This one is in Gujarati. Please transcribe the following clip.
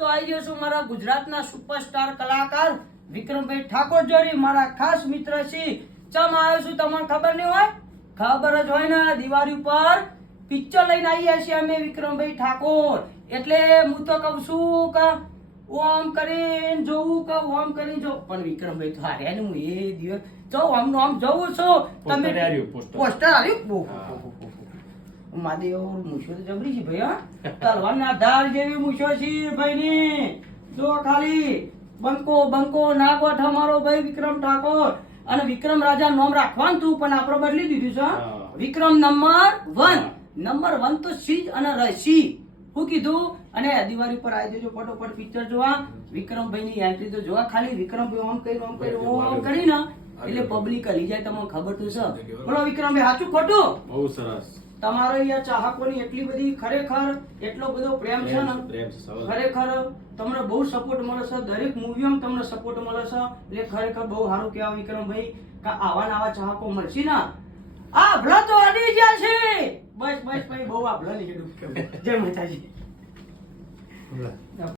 તો આવી ગયો છું મારા ગુજરાતના સુપરસ્ટાર કલાકાર વિક્રમભાઈ ઠાકોર જોડે મારા ખાસ મિત્ર છે. ચમ આવ્યો છું તમને ખબર નહીં હોય? ખબર જ હોય ને, દિવાળી ઉપર પિક્ચર લઈને આવીએ છીએ અમે વિક્રમભાઈ ઠાકોર. એટલે હું તો કહું છું કે ઓમ કરીને જોવું કે ઓમ કરીને જો, પણ વિક્રમભાઈ તો હાર્યા ને. હું એ દિવસ જો આમ જવું છું. તમે પોસ્ટર આવ્યું મહાદેવ મૂછો તો જબરી છે ભાઈ. હા, તલવારના ધાર જેવી મૂછો છે ભાઈ ની. જો ખાલી બંકો ના ગોઠ અમારો ભાઈ વિક્રમ ઠાકોર. અને વિક્રમ રાજા નામ રાખવાનું તું, પણ આપણે બદલી દીધું છે. વિક્રમ નંબર 1 તો સી અને રસી શું કીધું. અને દિવાળી પર આવી જજો ફટોફટ પિક્ચર જોવા. વિક્રમભાઈ ની એન્ટ્રી તો જોવા. ખાલી વિક્રમભાઈ ઓમ કરી ને એટલે પબ્લિક હલી જાય. તમને ખબર તો છે. બોલો વિક્રમભાઈ, સાચું ખોટું? બહુ સરસ. તમારો અહીંયા ચાહકોની એટલી બધી ખરેખર એટલો બધો પ્રેમ છે ને, ખરેખર તમને બહુ સપોર્ટ મળે છે. દરેક મૂવીઓમાં તમને સપોર્ટ મળે છે. એટલે ખરેખર બહુ સારું કહેવાય વિક્રમભાઈ કે આવા નવા ચાહકો મળશે ને. આ ભલા તો અડી ગયા છે. બસ ભાઈ બહુ આ ભલા ની જય માતાજી.